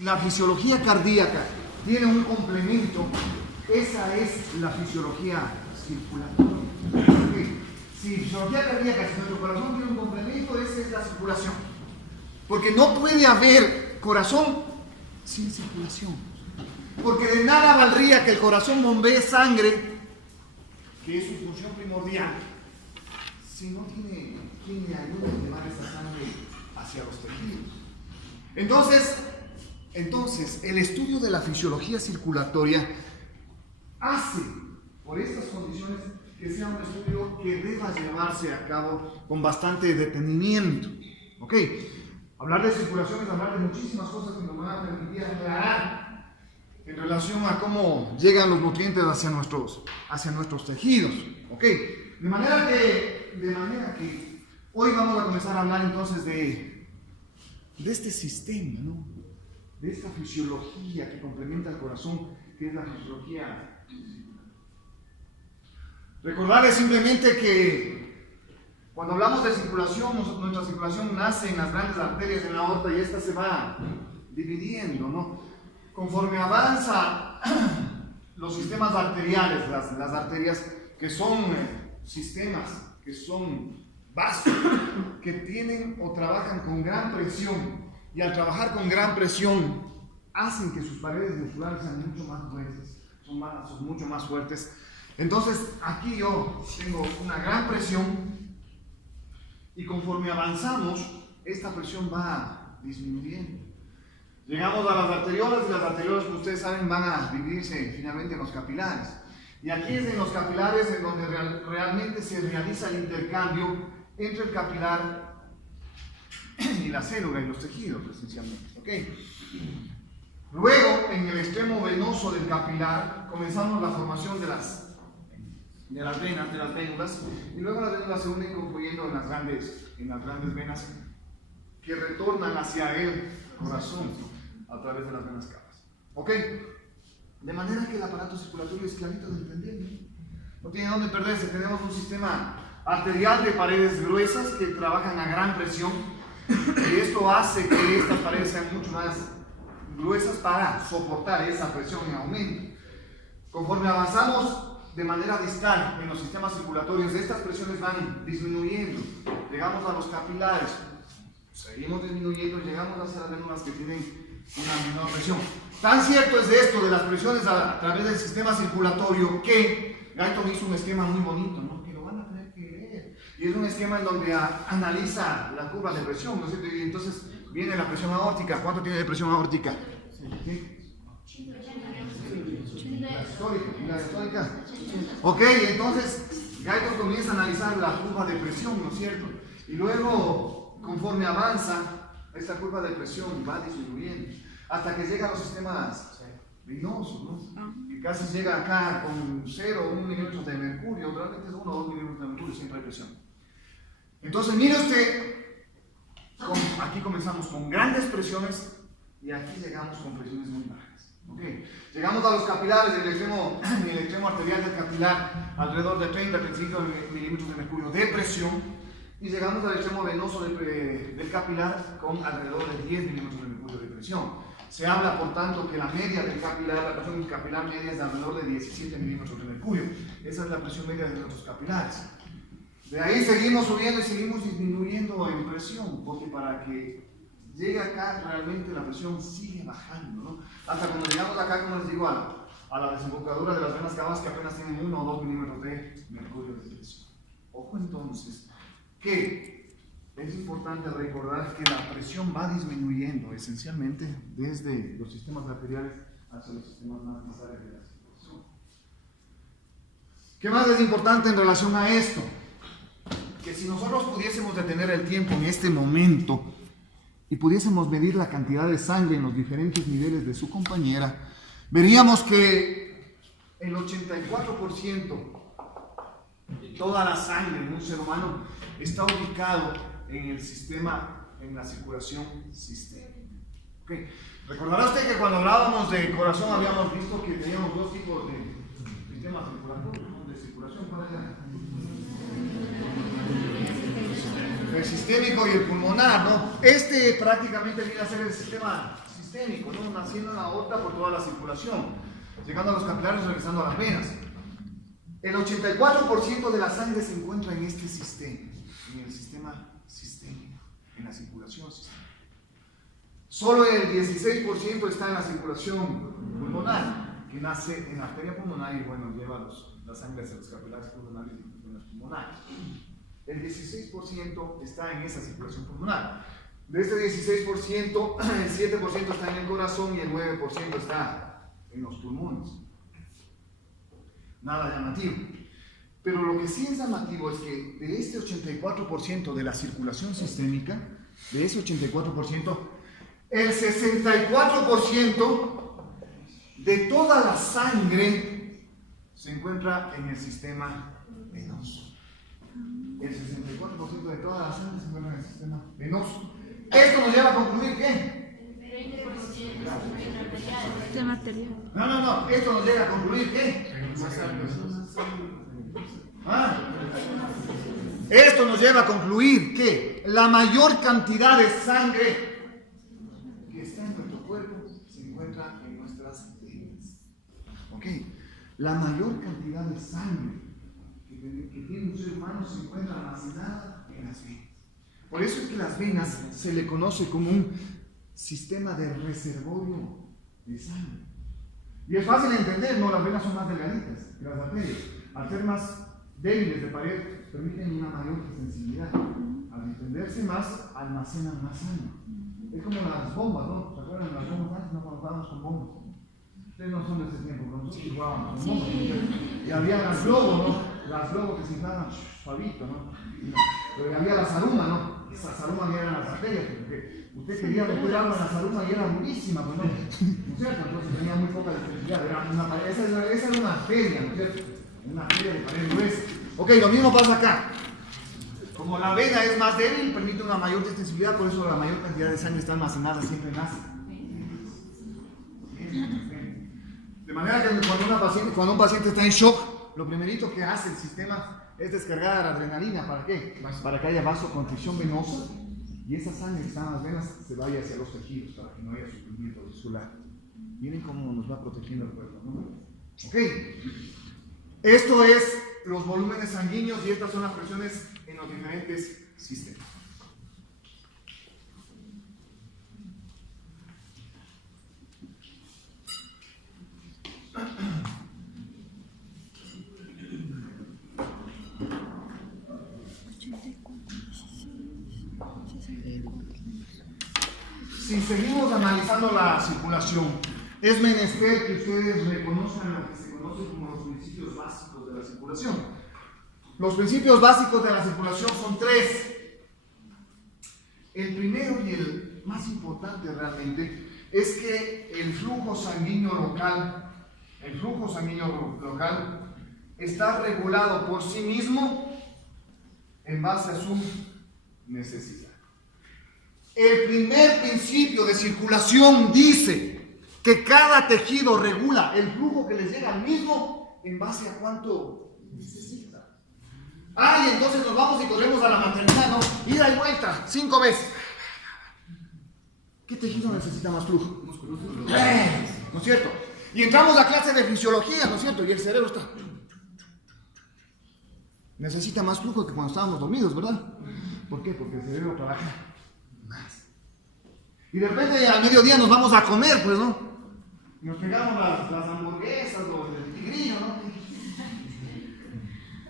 La fisiología cardíaca tiene un complemento, esa es la fisiología circulatoria. ¿Okay? Si fisiología cardíaca, si nuestro corazón tiene un complemento, esa es la circulación. Porque no puede haber corazón sin circulación. Porque de nada valdría que el corazón bombee sangre, que es su función primordial, si no tiene quien le ayude a llevar esa sangre hacia los tejidos. Entonces, el estudio de la fisiología circulatoria hace, por estas condiciones, que sea un estudio que deba llevarse a cabo con bastante detenimiento. ¿Ok? Hablar de circulación es hablar de muchísimas cosas que nos van a permitir aclarar en relación a cómo llegan los nutrientes hacia nuestros tejidos. ¿Ok? De manera que hoy vamos a comenzar a hablar entonces de este sistema, ¿no? De esta fisiología que complementa el corazón, que es la fisiología. Recordarles simplemente que cuando hablamos de circulación, nuestra circulación nace en las grandes arterias en la aorta y esta se va dividiendo, ¿no? Conforme avanza los sistemas arteriales, las arterias que son sistemas, que son vasos, que tienen o trabajan con gran presión, y al trabajar con gran presión hacen que sus paredes musculares sean mucho más gruesas, son mucho más fuertes. Entonces aquí yo tengo una gran presión y conforme avanzamos esta presión va disminuyendo. Llegamos a las arteriolas y las arteriolas, como ustedes saben, van a dividirse finalmente en los capilares. Y aquí es en los capilares en donde realmente se realiza el intercambio entre el capilar y la célula y los tejidos, esencialmente. ¿Okay? Luego, en el extremo venoso del capilar, comenzamos la formación de las venas, de las vénulas, y luego las vénulas se unen concluyendo en las grandes venas que retornan hacia el corazón a través de las venas cavas. ¿Ok? De manera que el aparato circulatorio es clarito de entender, no tiene dónde perderse. Tenemos un sistema arterial de paredes gruesas que trabajan a gran presión, y esto hace que estas paredes sean mucho más gruesas para soportar esa presión en aumento. Conforme avanzamos de manera distal en los sistemas circulatorios, estas presiones van disminuyendo. Llegamos a los capilares, seguimos disminuyendo, llegamos hacia las vénulas que tienen una menor presión. Tan cierto es esto de las presiones a través del sistema circulatorio que Guyton hizo un esquema muy bonito, ¿no? Que lo van a tener que leer. Y es un esquema en donde analiza la curva de presión, ¿no es cierto? Y entonces viene la presión aórtica. ¿Cuánto tiene de presión aórtica? ¿Sí? La histórica. Ok, entonces Guyton comienza a analizar la curva de presión, ¿no es cierto? Y luego, conforme avanza, esta curva de presión va disminuyendo hasta que llega a los sistemas venosos, ¿no? Que casi llega acá con 0 o 1 milímetro de mercurio, realmente es 1 o 2 milímetros de mercurio, siempre hay presión. Entonces, mire usted, aquí comenzamos con grandes presiones y aquí llegamos con presiones muy bajas. ¿Okay? Llegamos a los capilares, en el extremo arterial del capilar, alrededor de 30-35 milímetros de mercurio de presión. Y llegamos al extremo venoso del capilar con alrededor de 10 milímetros de mercurio de presión. Se habla, por tanto, que la media del capilar, la presión capilar media es de alrededor de 17 milímetros de mercurio. Esa es la presión media de nuestros capilares. De ahí seguimos subiendo y seguimos disminuyendo en presión, porque para que llegue acá realmente la presión sigue bajando, ¿no? Hasta cuando llegamos acá, como les digo, a la desembocadura de las venas cavas que apenas tienen 1 o 2 milímetros de mercurio de presión. Ojo entonces, que es importante recordar que la presión va disminuyendo esencialmente desde los sistemas arteriales hacia los sistemas más basales de la circulación. ¿Qué más es importante en relación a esto? Que si nosotros pudiésemos detener el tiempo en este momento y pudiésemos medir la cantidad de sangre en los diferentes niveles de su compañera, veríamos que el 84% de toda la sangre en un ser humano está ubicado en el sistema, en la circulación sistémica. Okay. Recordará usted que cuando hablábamos de corazón habíamos visto que teníamos dos tipos de sistemas circulatorios, ¿no? De circulación. ¿Cuál era? El sistémico y el pulmonar, ¿no? Este prácticamente viene a ser el sistema sistémico, ¿no? Naciendo en la aorta por toda la circulación, llegando a los capilares, regresando a las venas. El 84% de la sangre se encuentra en este sistema, en el sistema sistémico, en la circulación sistémica. Solo el 16% está en la circulación pulmonar, que nace en la arteria pulmonar y bueno, lleva la sangre hacia los capilares pulmonares y venas pulmonares. El 16% está en esa circulación pulmonar. De este 16%, el 7% está en el corazón y el 9% está en los pulmones. Nada llamativo. Pero lo que sí es llamativo es que de este 84% de la circulación sistémica, de ese 84%, el 64% de toda la sangre se encuentra en el sistema venoso. El 64% de toda la sangre se encuentra en el sistema venoso. Esto nos lleva a concluir ¿qué? 20% sistema arterial. No. Esto nos llega a concluir ¿qué? Esto nos lleva a concluir que la mayor cantidad de sangre que está en nuestro cuerpo se encuentra en nuestras venas. ¿Ok? La mayor cantidad de sangre que tiene un ser humano se encuentra almacenada en las venas. Por eso es que las venas se le conoce como un sistema de reservorio de sangre. Y es fácil de entender, ¿no? Las venas son más delgaditas que las arterias. Al ser más débiles de pared, permiten una mayor sensibilidad. Al extenderse más, almacenan más sangre. Es como las bombas, ¿no? ¿Se acuerdan de las bombas antes? No, cuando jugábamos con bombas. Ustedes no son de ese tiempo, pero nosotros jugábamos con bombas. Y había las globos, ¿no? Las globos que se inflaban suavito, ¿no? Pero había la zaruma, ¿no? Esas zarumas eran las arterias, porque usted quería meter agua en la zaruma y era durísima, pues no. ¿No es cierto? Entonces tenía muy poca electricidad. Esa era una arteria, ¿no es cierto? Una arteria de pared gruesa. Ok, lo mismo pasa acá. Como la vena es más débil, permite una mayor extensibilidad, por eso la mayor cantidad de sangre está almacenada siempre en las venas. De manera que cuando un paciente está en shock, lo primerito que hace el sistema es descargar adrenalina. ¿Para qué? Para que haya vasoconstricción venosa y esa sangre que está en las venas se vaya hacia los tejidos para que no haya sufrimiento vascular. Miren cómo nos va protegiendo el cuerpo, ¿no? Ok. Esto es los volúmenes sanguíneos y estas son las presiones en los diferentes sistemas. Si seguimos analizando la circulación, es menester que ustedes reconozcan lo que se conoce como los principios básicos de la circulación. Los principios básicos de la circulación son tres. El primero y el más importante realmente es que el flujo sanguíneo local está regulado por sí mismo en base a su necesidad. El primer principio de circulación dice que cada tejido regula el flujo que les llega al mismo en base a cuánto necesita. Y entonces nos vamos y corremos a la maternidad, ¿no? Ida y vuelta, 5 veces. ¿Qué tejido necesita más flujo? ¿No es cierto? Y entramos a clase de fisiología, ¿no es cierto? Y el cerebro necesita más flujo que cuando estábamos dormidos, ¿verdad? ¿Por qué? Porque el cerebro trabaja más. Y de repente al mediodía nos vamos a comer, pues, ¿no? Nos pegamos las hamburguesas o el tigrillo, ¿no?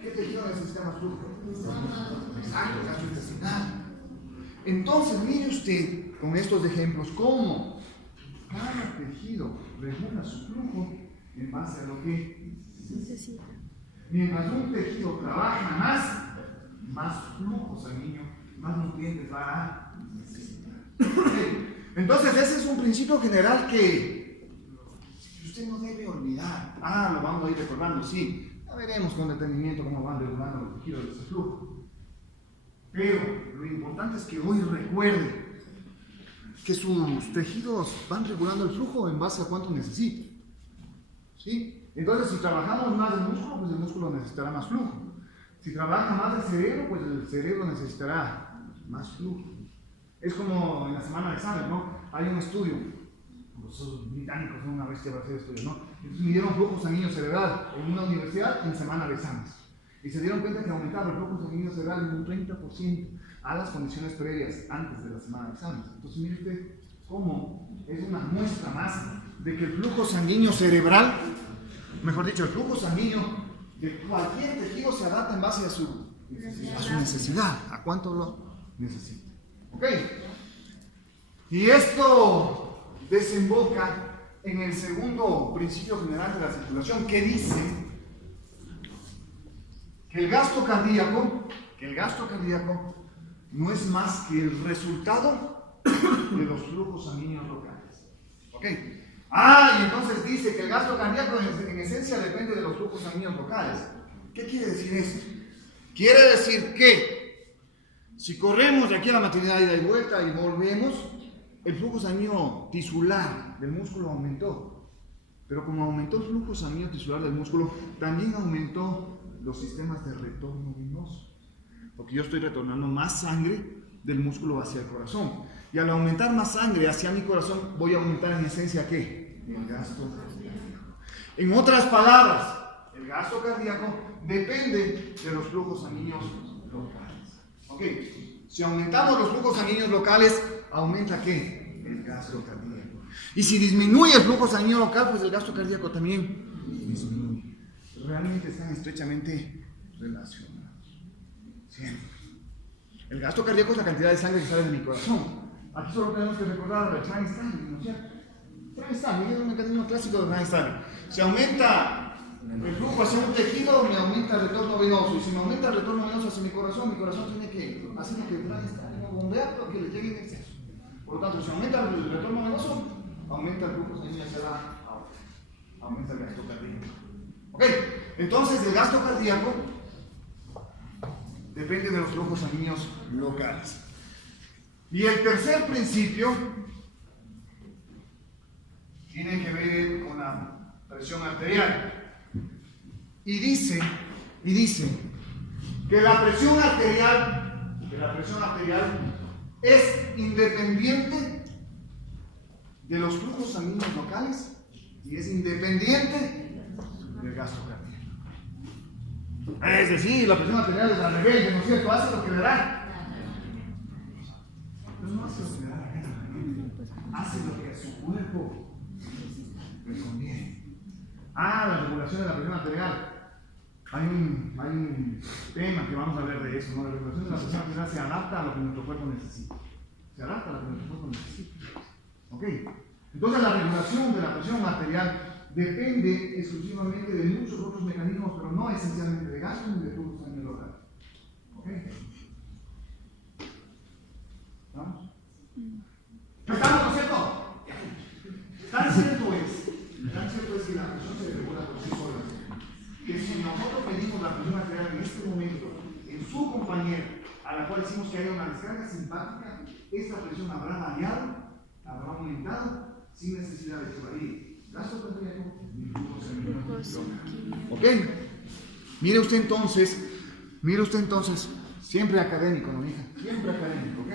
¿Qué tejido necesita más flujo? Exacto, el gastrointestinal. Entonces, mire usted con estos ejemplos cómo cada tejido regula su flujo en base a lo que necesita. Mientras un tejido trabaja más flujo sanguíneo, más nutrientes va a necesitar. Entonces, ese es un principio general que usted no debe olvidar. Lo vamos a ir recordando, sí. Ya veremos con detenimiento cómo van regulando los tejidos de ese flujo. Pero lo importante es que hoy recuerde que sus tejidos van regulando el flujo en base a cuánto necesitan. ¿Sí? Entonces, si trabajamos más el músculo, pues el músculo necesitará más flujo. Si trabaja más el cerebro, pues el cerebro necesitará más flujo. Es como en la semana de examen, ¿no? Hay un estudio los británicos son una bestia para hacer estudios, ¿no? Entonces midieron flujo sanguíneo cerebral en una universidad en semana de exámenes. Y se dieron cuenta que aumentaba el flujo sanguíneo cerebral en un 30% a las condiciones previas antes de la semana de exámenes. Entonces mire usted cómo es una muestra más de que el flujo sanguíneo cerebral, mejor dicho, el flujo sanguíneo de cualquier tejido se adapta en base a su necesidad, a cuánto lo necesita. ¿Ok? Y esto desemboca en el segundo principio general de la circulación, que dice que el gasto cardíaco no es más que el resultado de los flujos sanguíneos locales. ¿Ok? Y entonces dice que el gasto cardíaco en esencia depende de los flujos sanguíneos locales. ¿Qué quiere decir eso? Quiere decir que si corremos de aquí a la maternidad ida y vuelta y volvemos, el flujo sanguíneo tisular del músculo aumentó. Pero como aumentó el flujo sanguíneo tisular del músculo, también aumentó los sistemas de retorno venoso. Porque yo estoy retornando más sangre del músculo hacia el corazón. Y al aumentar más sangre hacia mi corazón, voy a aumentar en esencia ¿qué? El gasto cardíaco. En otras palabras, el gasto cardíaco depende de los flujos sanguíneos locales. ¿Ok? Si aumentamos los flujos sanguíneos locales, ¿aumenta qué? El gasto cardíaco. Y si disminuye el flujo sanguíneo local, pues el gasto cardíaco también disminuye. Realmente están estrechamente relacionados. Siempre. El gasto cardíaco es la cantidad de sangre que sale de mi corazón. Aquí solo tenemos que recordar el Frankenstein, ¿no es cierto? Frankenstein es un mecanismo clásico de Frankenstein. Si aumenta el flujo hacia un tejido, me aumenta el retorno venoso. Y si me aumenta el retorno venoso hacia mi corazón tiene que hacer lo que Frankenstein no bombea para que le llegue en exceso. Por lo tanto, si aumenta el retorno venoso, aumenta el flujo sanguíneo hacia la aorta. Aumenta el gasto cardíaco. Ok, entonces el gasto cardíaco depende de los flujos sanguíneos locales. Y el tercer principio tiene que ver con la presión arterial. Y dice que la presión arterial es independiente de los flujos sanguíneos locales y es independiente del gasto cardíaco. Es decir, la presión arterial es la rebelde, ¿no es cierto? Hace lo que le da. Pero no hace lo que le da, hace lo que a su cuerpo le conviene. La regulación de la presión arterial. Hay un tema que vamos a ver de eso, ¿no? La regulación de la presión arterial se adapta a lo que nuestro cuerpo necesita. Se adapta a lo que nuestro cuerpo necesita. ¿Ok? Entonces la regulación de la presión arterial depende exclusivamente de muchos otros mecanismos, pero no esencialmente de gasto ni de flujo sanguíneo local. ¿Ok? ¿Vamos? ¿Estamos, no es cierto? Tan cierto es que la presión se regula por sí sola. Que si nosotros medimos la presión arterial en este momento en su compañera, a la cual decimos que haya una descarga simpática, esta presión habrá variado, habrá aumentado, sin necesidad de por ahí gasto cardíaco ni flujo sanguíneo local. ¿Ok? Mire usted entonces, siempre académico, ¿no, hija? Siempre académico, ¿ok?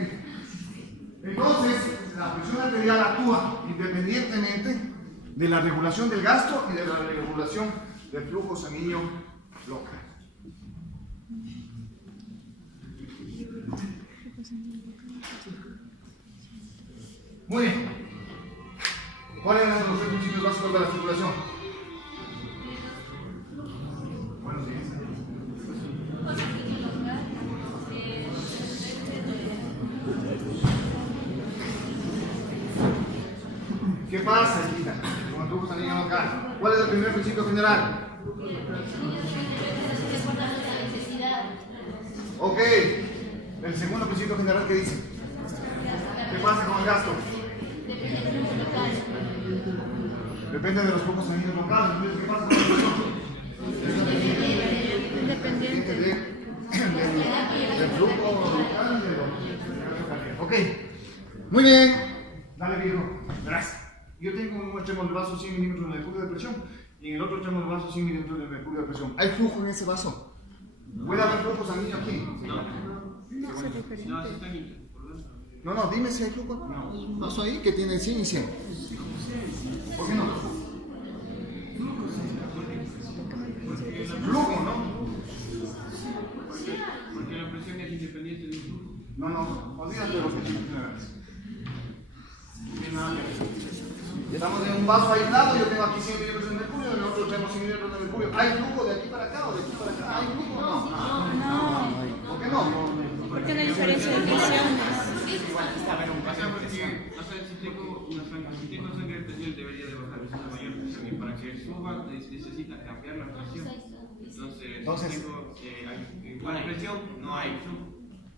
Entonces, la presión arterial actúa independientemente de la regulación del gasto y de la regulación del flujo sanguíneo local. Muy bien. ¿Cuáles eran los tres principios básicos de la circulación? Buenos días. ¿Qué pasa, hijita, con el flujo sanguíneo local? ¿Cuál es el primer principio general? Ok. El segundo principio general, ¿qué dice? ¿Qué pasa con el gasto? Depende de los flujos sanguíneos locales. Entonces, ¿qué pasa con el gasto? Independiente del flujo local y del gasto cardíaco. Ok. Muy bien. Dale, viejo. Verás. Yo tengo en un extremo del vaso 100 milímetros de mercurio de presión y en el otro extremo del vaso 100 milímetros de mercurio de presión. ¿Hay flujo en ese vaso? ¿Puede haber flujo sanguíneo aquí? No, es diferente. No, dime si hay flujo. No, un vaso ahí que tiene 100 y 100. ¿Por qué no? Flujo, ¿no? Porque la presión es independiente del flujo. No, olvídate de lo que tiene que ver. Estamos en un vaso aislado, yo tengo aquí 100 milímetros de mercurio, en el otro tenemos 100 milímetros de mercurio. ¿Hay flujo de aquí para acá o de aquí para acá? ¿Hay flujo? No. ¿Por qué no? Porque no hay diferencia de presiones. Si tengo sangre arterial debería de bajar, es una mayor presión y para que suba necesita cambiar la presión. Entonces si tengo igual presión, no hay flujo.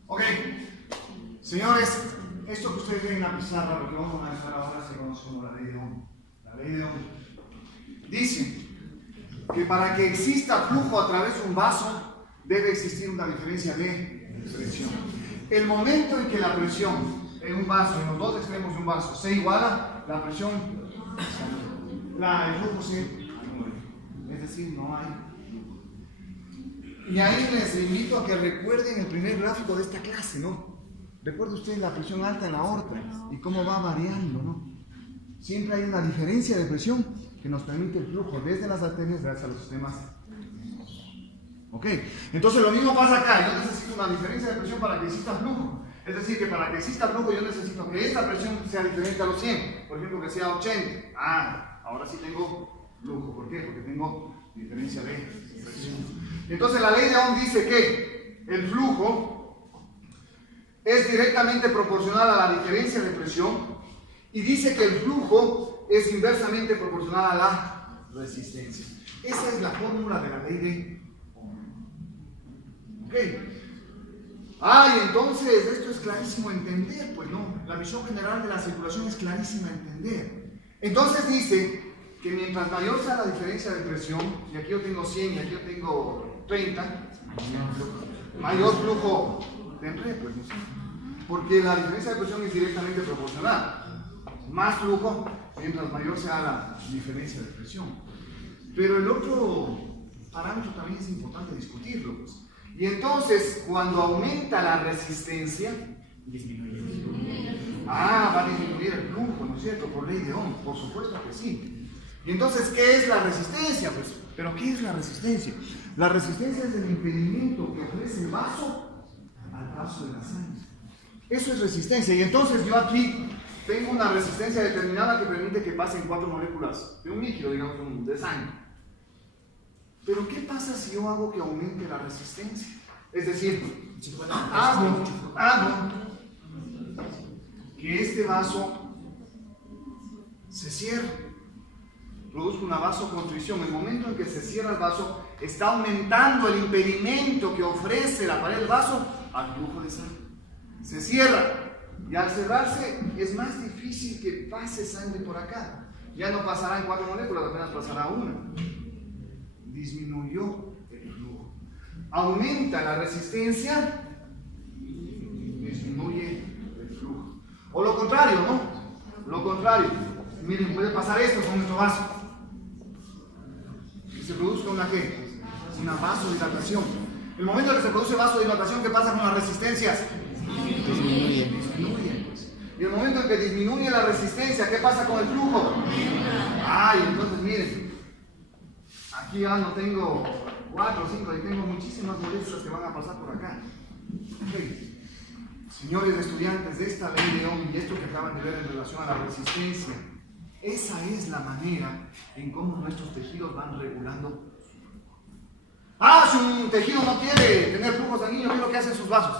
Ok, señores, esto que ustedes ven en la pizarra, lo que vamos a analizar ahora se conoce como la ley de Ohm. La ley de Ohm dice que para que exista flujo a través de un vaso debe existir una diferencia de presión. El momento en que la presión en un vaso, en los dos extremos de un vaso, se iguala, la presión, el flujo se anula. Es decir, no hay flujo. Y ahí les invito a que recuerden el primer gráfico de esta clase, ¿no? Recuerden ustedes la presión alta en la aorta y cómo va variando, ¿no? Siempre hay una diferencia de presión que nos permite el flujo desde las arterias gracias a los sistemas. Ok, entonces lo mismo pasa acá. Yo necesito una diferencia de presión para que exista flujo. Es decir, que para que exista flujo yo necesito que esta presión sea diferente a los 100. Por ejemplo, que sea 80. Ahora sí tengo flujo. ¿Por qué? Porque tengo diferencia de presión. Entonces la ley de Ohm dice que el flujo es directamente proporcional a la diferencia de presión y dice que el flujo es inversamente proporcional a la resistencia. Esa es la fórmula de la ley de Ohm. Ok. Y entonces esto es clarísimo entender, pues no, la visión general de la circulación es clarísima entender. Entonces dice que mientras mayor sea la diferencia de presión, y aquí yo tengo 100 y aquí yo tengo 30, mayor flujo tendré, pues no sé, porque la diferencia de presión es directamente proporcional. Más flujo mientras mayor sea la diferencia de presión. Pero el otro parámetro también es importante discutirlo, pues. Y entonces, cuando aumenta la resistencia, disminuye. Va a disminuir el flujo, ¿no es cierto? Por ley de Ohm, por supuesto que sí. Y entonces, ¿qué es la resistencia? Pues, ¿pero qué es la resistencia? La resistencia es el impedimento que ofrece el vaso al paso de la sangre. Eso es resistencia. Y entonces yo aquí tengo una resistencia determinada que permite que pasen 4 moléculas de un líquido, digamos, de sangre. Pero ¿qué pasa si yo hago que aumente la resistencia? Es decir, hago que este vaso se cierre, produzco una vasoconstricción. El momento en que se cierra el vaso, está aumentando el impedimento que ofrece la pared del vaso al flujo de sangre. Se cierra, y al cerrarse es más difícil que pase sangre por acá. Ya no pasarán 4 moléculas, apenas pasará una. Disminuyó el flujo. Aumenta la resistencia, disminuye el flujo. O lo contrario, ¿no? Lo contrario. Miren, puede pasar esto con nuestro vaso. Que se produzca una ¿qué? Una vasodilatación. El momento en que se produce vasodilatación, ¿qué pasa con las resistencias? Disminuyen, pues. Y el momento en que disminuye la resistencia, ¿qué pasa con el flujo? Y entonces miren. Aquí ya no tengo 4 o 5, y tengo muchísimas moléculas que van a pasar por acá. Okay. Señores estudiantes de esta ley de Ohm y esto que acaban de ver en relación a la resistencia, esa es la manera en cómo nuestros tejidos van regulando. Si un tejido no quiere tener flujo sanguíneo, ¿qué es lo que hacen sus vasos?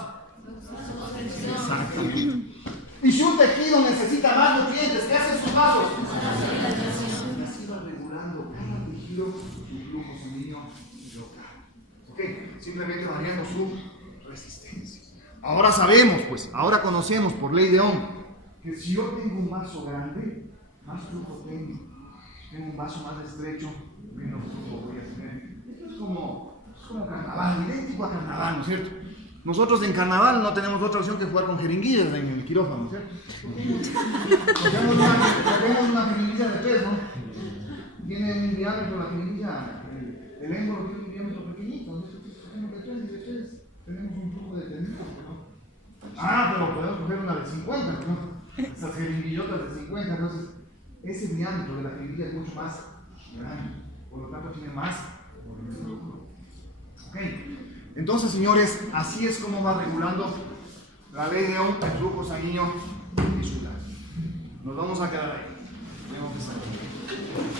Exactamente. Y si un tejido necesita más nutrientes, ¿qué hacen sus vasos? Así va regulando cada tejido su flujo sanguíneo local. Simplemente variando su resistencia. Ahora sabemos, pues, ahora conocemos por ley de Ohm, que si yo tengo un vaso grande, más flujo tengo. Si tengo un vaso más estrecho, menos flujo voy a tener. Esto es como carnaval, idéntico a carnaval, ¿no es cierto? Nosotros en carnaval no tenemos otra opción que jugar con jeringuillas en el quirófano, ¿cierto? Tenemos una jeringuilla de pez, ¿no? Tiene un diámetro la jeringuilla, el émbolo tiene un diámetro pequeñito, ¿no? Tenemos un flujo detenido, ¿no? pero podemos coger una de 50, ¿no? Esas jeringuillotas de 50, entonces ese diámetro de la jeringuilla es mucho más grande, por lo tanto tiene más volumen. Ok, entonces señores, así es como va regulando la ley de Ohm el flujo sanguíneo tisular. Nos vamos a quedar ahí. Tenemos que salir.